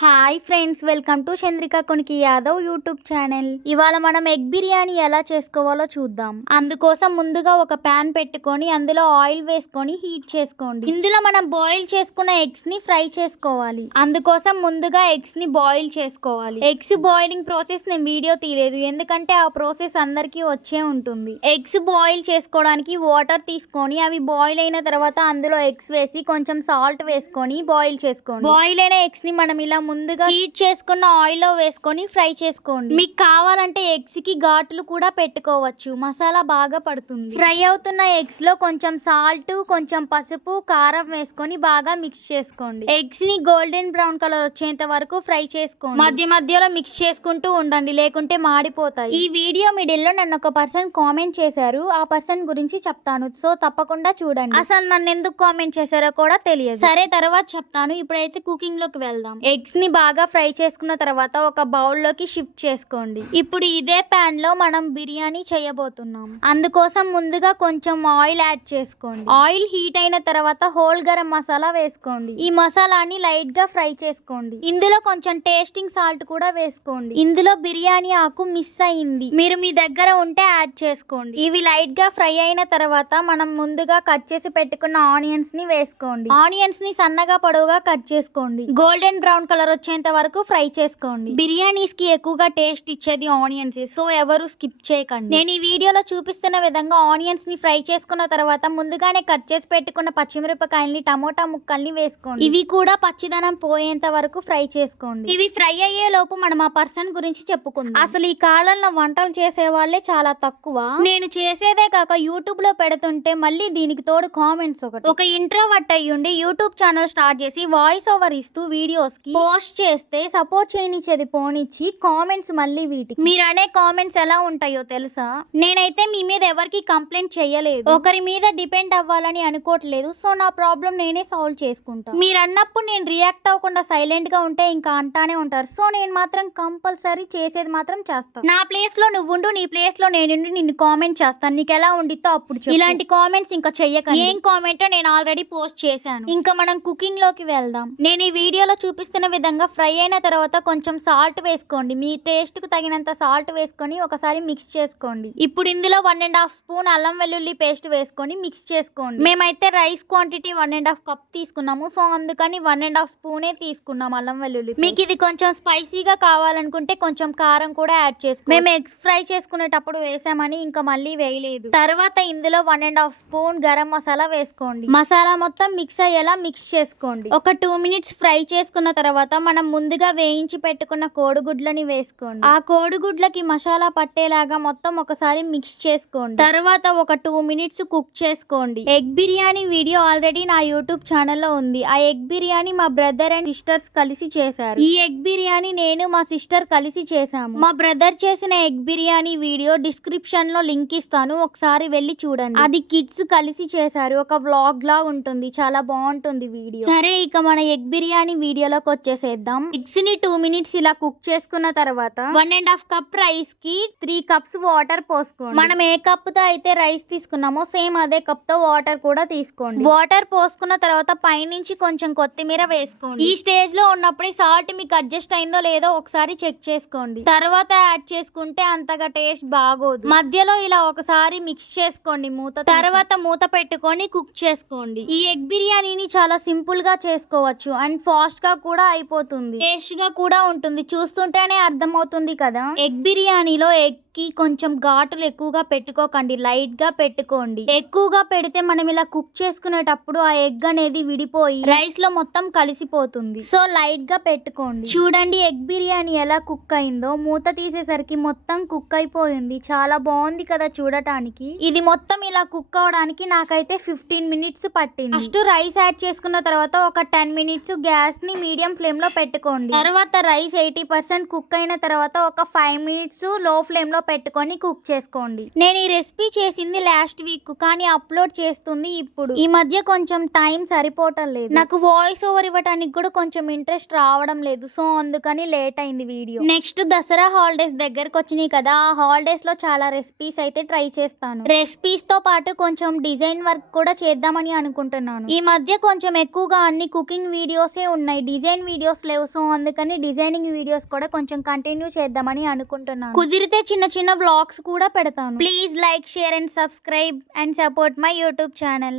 Hi friends, welcome to Chandrika Koniki Yadav YouTube channel. ఇవాళ మనం egg biryani ఎలా చేసుకోవాలో చూద్దాం. అందుకోసం ముందుగా ఒక ప్యాన్ పెట్టుకొని అందులో ఆయిల్ వేసుకొని హీట్ చేసుకోండి. ఇందులో మనం బాయిల్ చేసుకున్న ఎగ్స్ ని ఫ్రై చేసుకోవాలి. అందుకోసం ముందుగా ఎగ్స్ ని బాయిల్ చేసుకోవాలి. ఎగ్స్ బాయిలింగ్ ప్రాసెస్ నేను వీడియో తీయలేదు, ఎందుకంటే ఆ ప్రాసెస్ అందరికీ వచ్చే ఉంటుంది. ఎగ్స్ బాయిల్ చేసుకోవడానికి వాటర్ తీసుకొని అవి బాయిల్ అయిన తర్వాత అందులో ఎగ్స్ వేసి కొంచెం సాల్ట్ వేసుకొని బాయిల్ చేసుకోండి. బాయిల్ అయిన ఎగ్స్ ని మనం ఇలా ముందుగా హీట్ చేసుకున్న ఆయిల్ లో వేసుకొని ఫ్రై చేసుకోండి. మీకు కావాలంటే ఎగ్స్ కి ఘాటులు కూడా పెట్టుకోవచ్చు, మసాలా బాగా పడుతుంది. ఫ్రై అవుతున్న ఎగ్స్ లో కొంచెం సాల్ట్, కొంచెం పసుపు, కారం వేసుకొని బాగా మిక్స్ చేసుకోండి. ఎగ్స్ ని గోల్డెన్ బ్రౌన్ కలర్ వచ్చేంత వరకు ఫ్రై చేసుకోండి. మధ్య మధ్యలో మిక్స్ చేసుకుంటూ ఉండండి, లేకుంటే మాడిపోతాయి. ఈ వీడియో మిడిల్ లో నన్ను ఒక పర్సన్ కామెంట్ చేశారు, ఆ పర్సన్ గురించి చెప్తాను, సో తప్పకుండా చూడండి. అసలు నన్ను ఎందుకు కామెంట్ చేశారో కూడా తెలియదు. సరే, తర్వాత చెప్తాను. ఇప్పుడైతే కుకింగ్ లోకి వెళ్దాం. ఎగ్స్ ని బాగా ఫ్రై చేసుకున్న తర్వాత ఒక బౌల్ లోకి షిఫ్ట్ చేసుకోండి. ఇప్పుడు ఇదే ప్యాన్ లో మనం బిర్యానీ చేయబోతున్నాం. అందుకోసం ముందుగా కొంచెం ఆయిల్ యాడ్ చేసుకోండి. ఆయిల్ హీట్ అయిన తర్వాత హోల్ గరం మసాలా వేసుకోండి. ఈ మసాలాని లైట్ గా ఫ్రై చేసుకోండి. ఇందులో కొంచెం టేస్టింగ్ సాల్ట్ కూడా వేసుకోండి. ఇందులో బిర్యానీ ఆకు మిస్ అయింది, మీరు మీ దగ్గర ఉంటే యాడ్ చేసుకోండి. ఇవి లైట్ గా ఫ్రై అయిన తర్వాత మనం ముందుగా కట్ చేసి పెట్టుకున్న ఆనియన్స్ ని వేసుకోండి. ఆనియన్స్ ని సన్నగా పొడవుగా కట్ చేసుకోండి. గోల్డెన్ బ్రౌన్ కలర్ వచ్చేంత వరకు ఫ్రై చేసుకోండి. బిర్యానీస్ కి ఎక్కువగా టేస్ట్ ఇచ్చేది ఆనియన్స్, సో ఎవరు స్కిప్ చేయకండి. నేను ఈ వీడియోలో చూపిస్తున్న విధంగా ఆనియన్స్ ని ఫ్రై చేసుకున్న తర్వాత ముందుగానే కట్ చేసి పెట్టుకున్న పచ్చిమిరపకాయల్ని, టమోటా ముక్కల్ని వేసుకోండి. ఇవి కూడా పచ్చిదనం పోయేంత వరకు ఫ్రై చేసుకోండి. ఇవి ఫ్రై అయ్యే లోపు మనం ఆ పర్సన్ గురించి చెప్పుకుందాం. అసలు ఈ కాలంలో వంటలు చేసే వాళ్ళే చాలా తక్కువ. నేను చేసేదే కాక యూట్యూబ్ లో పెడుతుంటే మళ్ళీ దీనికి తోడు కామెంట్స్. ఒక ఇంట్రోవర్ట్ అయ్యుండి యూట్యూబ్ ఛానల్ స్టార్ట్ చేసి వాయిస్ ఓవర్ ఇస్తూ వీడియోస్ కి పోస్ట్ చేస్తే సపోర్ట్ చేయనిచ్చేది పోనిచ్చి కామెంట్స్ మళ్ళీ వీటికి. మీరు అనే కామెంట్స్ ఎలా ఉంటాయో తెలుసా? నేనైతే మీ మీద ఎవరికి కంప్లైంట్ చేయలేదు, ఒకరి మీద డిపెండ్ అవ్వాలని అనుకోవట్లేదు. సో నా ప్రాబ్లం నేనే సాల్వ్ చేసుకుంటా. మీరు అన్నప్పుడు నేను రియాక్ట్ అవ్వకుండా సైలెంట్ గా ఉంటే ఇంకా అంటానే ఉంటారు. సో నేను మాత్రం కంపల్సరీ చేసేది మాత్రం చేస్తాను. నా ప్లేస్ లో నువ్వు ఉండు, నీ ప్లేస్ లో నేను నిన్ను కామెంట్ చేస్తాను. నీకు ఎలా ఉండిద్దో అప్పుడు చెప్పు. ఇలాంటి కామెంట్స్ ఇంకా చెయ్యకండి. ఏం కామెంట్ నేను ఆల్రెడీ పోస్ట్ చేశాను. ఇంకా మనం కుకింగ్ లోకి వెళ్దాం. నేను ఈ వీడియోలో చూపిస్తున్న విధంగా ఫ్రై అయిన తర్వాత కొంచెం సాల్ట్ వేసుకోండి. మీ టేస్ట్ కు తగినంత సాల్ట్ వేసుకొని ఒకసారి మిక్స్ చేసుకోండి. ఇప్పుడు ఇందులో 1.5 స్పూన్ అల్లం వెల్లుల్లి పేస్ట్ వేసుకొని మిక్స్ చేసుకోండి. మేమైతే రైస్ క్వాంటిటీ 1.5 కప్ తీసుకున్నాము, సో అందుకని 1.5 స్పూనే తీసుకున్నాం అల్లం వెల్లుల్లి. మీకు ఇది కొంచెం స్పైసీగా కావాలనుకుంటే కొంచెం కారం కూడా యాడ్ చేసుకోండి. మేము ఎగ్స్ ఫ్రై చేసుకునేటప్పుడు వేసామని ఇంకా మళ్ళీ వేయలేదు. తర్వాత ఇందులో 1.5 స్పూన్ గరం మసాలా వేసుకోండి. మసాలా మొత్తం మిక్స్ అయ్యేలా మిక్స్ చేసుకోండి. ఒక 2 మినిట్స్ ఫ్రై చేసుకున్న తర్వాత మనం ముందుగా వేయించి పెట్టుకున్న కోడిగుడ్లని వేసుకోండి. ఆ కోడిగుడ్లకి మసాలా పట్టేలాగా మొత్తం ఒకసారి మిక్స్ చేసుకోండి. తర్వాత ఒక 2 మినిట్స్ కుక్ చేసుకోండి. ఎగ్ బిర్యానీ వీడియో ఆల్రెడీ నా యూట్యూబ్ ఛానల్లో ఉంది. ఆ ఎగ్ బిర్యానీ మా బ్రదర్ అండ్ సిస్టర్స్ కలిసి చేశారు. ఈ ఎగ్ బిర్యానీ నేను మా సిస్టర్ కలిసి చేశాము. మా బ్రదర్ చేసిన ఎగ్ బిర్యానీ వీడియో డిస్క్రిప్షన్ లో లింక్ ఇస్తాను, ఒకసారి వెళ్ళి చూడండి. అది కిడ్స్ కలిసి చేశారు, ఒక వ్లాగ్ లా ఉంటుంది, చాలా బాగుంటుంది వీడియో. సరే, ఇక మన ఎగ్ బిర్యానీ వీడియోలోకి వచ్చేసేద్దాం. ఎగ్స్ ని 2 మినిట్స్ ఇలా కుక్ చేసుకున్న తర్వాత 1.5 కప్ రైస్ కి 3 కప్స్ వాటర్ పోసుకోండి. మనం ఏ కప్ తో అయితే రైస్ తీసుకున్నామో సేమ్ అదే కప్ తో వాటర్ కూడా తీసుకోండి. వాటర్ పోసుకున్న తర్వాత పైనుంచి కొంచెం కొత్తిమీర వేసుకోండి. ఈ స్టేజ్ లో ఉన్నప్పుడు సాల్ట్ మీకు అడ్జస్ట్ అయిందో లేదో ఒకసారి చెక్ చేసుకోండి. తర్వాత యాడ్ చేసుకుంటే అంతగా టేస్ట్ బాగోదు. మధ్యలో ఇలా ఒకసారి మిక్స్ చేసుకోండి తర్వాత మూత పెట్టుకొని కుక్ చేసుకోండి. ఈ ఎగ్ బిర్యానీని చాలా సింపుల్ గా చేసుకోవచ్చు అండ్ ఫాస్ట్ గా కూడా అయిపోతుంది, టేస్ట్ గా కూడా ఉంటుంది. చూస్తుంటేనే అర్థమవుతుంది కదా. ఎగ్ బిర్యానీలో ఎగ్ కి కొంచెం ఘాటులు ఎక్కువగా పెట్టుకోకండి, లైట్ గా పెట్టుకోండి. ఎక్కువగా పెడితే మనం ఇలా కుక్ చేసుకునేటప్పుడు ఆ ఎగ్ అనేది విడిపోయి రైస్ లో మొత్తం కలిసిపోతుంది, సో లైట్ గా పెట్టుకోండి. చూడండి ఎగ్ బిర్యానీ ఎలా కుక్ అయిందో, మూత తీసేసరికి మొత్తం కుక్ అయిపోయింది. చాలా బాగుంది కదా చూడటానికి. ఇది మొత్తం ఇలా కుక్ అవడానికి నాకైతే 15 మినిట్స్ పట్టింది. ఫస్ట్ రైస్ యాడ్ చేసుకున్న తర్వాత ఒక 10 మినిట్స్ గ్యాస్ ని మీడియం ఫ్లేమ్ లో పెట్టుకోండి. తర్వాత రైస్ 80% కుక్ అయిన తర్వాత ఒక 5 మినిట్స్ లో ఫ్లేమ్ లో పెట్టుకొని కుక్ చేసుకోండి. నేను ఈ రెసిపీ చేసింది లాస్ట్ వీక్, కానీ అప్లోడ్ చేస్తుంది ఇప్పుడు. ఈ మధ్య కొంచెం టైం సరిపోవటం లేదు, నాకు వాయిస్ ఓవర్ ఇవ్వడానికి కూడా కొంచెం ఇంట్రెస్ట్ రావడం లేదు, సో అందుకని లేట్ అయింది వీడియో. నెక్స్ట్ దసరా హాలిడేస్ దగ్గరకు వచ్చినాయి కదా, ఆ హాలిడేస్ లో చాలా రెసిపీస్ అయితే ట్రై చేస్తాను. రెసిపీస్ తో పాటు కొంచెం డిజైన్ వర్క్ కూడా చేద్దామని అనుకుంటున్నాను. ఈ మధ్య కొంచెం ఎక్కువగా అన్ని కుకింగ్ వీడియోసే ఉన్నాయి, డిజైన్ వీడియోస్ లేవు, సో అందుకని డిజైనింగ్ వీడియోస్ కూడా కొంచెం కంటిన్యూ చేద్దామని అనుకుంటున్నాను. కుదిరితే చిన్న చిన్న వ్లాగ్స్ కూడా పెడతాను. Please like, share and subscribe and support my YouTube channel.